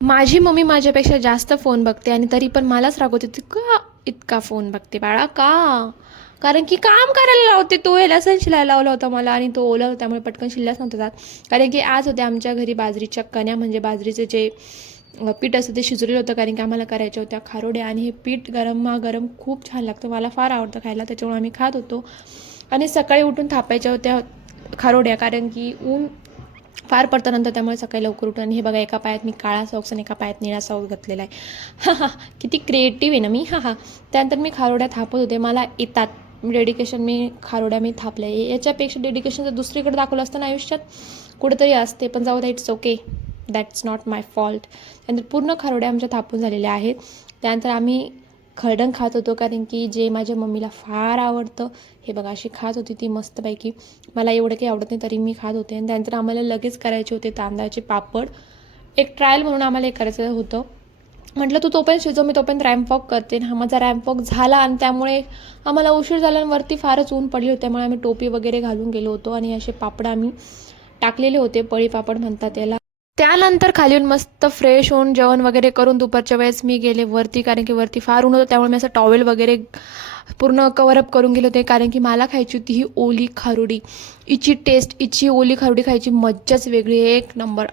माझी मम्मी माझ्यापेक्षा जास्त फोन बघते आणि तरी पण मलाच रागवते, "तू का इतका फोन बघते बाळा, का?" कारण की काम करायला लावते. तो हे लसूण शिलायला लावला होता मला आणि तो ओला होता त्यामुळे पटकन शिललाच नव्हता जात. कारण की आज होत्या आमच्या घरी बाजरीच्या कण्या, म्हणजे बाजरीचे जे पीठ असतं ते शिजवलेलं होतं, कारण की आम्हाला करायच्या होत्या खारोड्या आणि हे पीठ गरमागरम खूप छान लागतं. मला फार आवडतं खायला, त्याच्यामुळे आम्ही खात होतो. आणि सकाळी उठून थापायच्या होत्या खारोड्या, कारण की ऊन फार पडतं नंतर, त्यामुळे सकाळी लवकर उठून. आणि हे बघा, एका पायात मी काळा सॉक्स आणि एका पायात निळा सॉक्स घातलेला आहे. हा हा, किती क्रिएटिव्ह आहे ना मी. हा हा. त्यानंतर मी खारोड्या थापत होते, मला येतात. डेडिकेशन, मी खारोड्या मी थापल्या. याच्यापेक्षा डेडिकेशन जर दुसरीकडे दाखवलं असतं ना आयुष्यात कुठेतरी असते, पण जाऊ द्या, it's okay, that's not my fault. त्यानंतर पूर्ण खारोड्या आमच्या थापून झालेल्या आहेत. त्यानंतर आम्ही खरडण खात होतो, कारण की जे माझ्या मम्मीला फार आवडतं. हे बघा, अशी खात होती ती मस्तपैकी. मला एवढं काही आवडत नाही तरी मी खात होते. आणि त्यानंतर आम्हाला लगेच करायचे होते तांदळाचे पापड. एक ट्रायल म्हणून आम्हाला हे करायचं होतं. म्हटलं तू तोपर्यंत शिजव, मी तोपर्यंत रॅम्प वॉक करते. हा माझा रॅम्प वॉक झाला आणि त्यामुळे आम्हाला उशीर झाला आणि वरती फारच ऊन पडली होती, त्यामुळे आम्ही टोपी वगैरे घालून गेलो होतो आणि असे पापड आम्ही टाकलेले होते, पळी पापड म्हणतात याला. त्यानंतर खाली येऊन मस्त फ्रेश होऊन जेवण वगैरे करून दुपारच्या वेळेस मी गेले वरती, कारण की वरती फार ऊन होतं, त्यामुळे मी असं टॉवेल वगैरे पूर्ण कवरअप करून गेले होते, कारण की मला खायची होती ही ओली खारुडी. हिची टेस्ट, हिची ओली खारुडी खायची मज्जाच वेगळी, एक नंबर.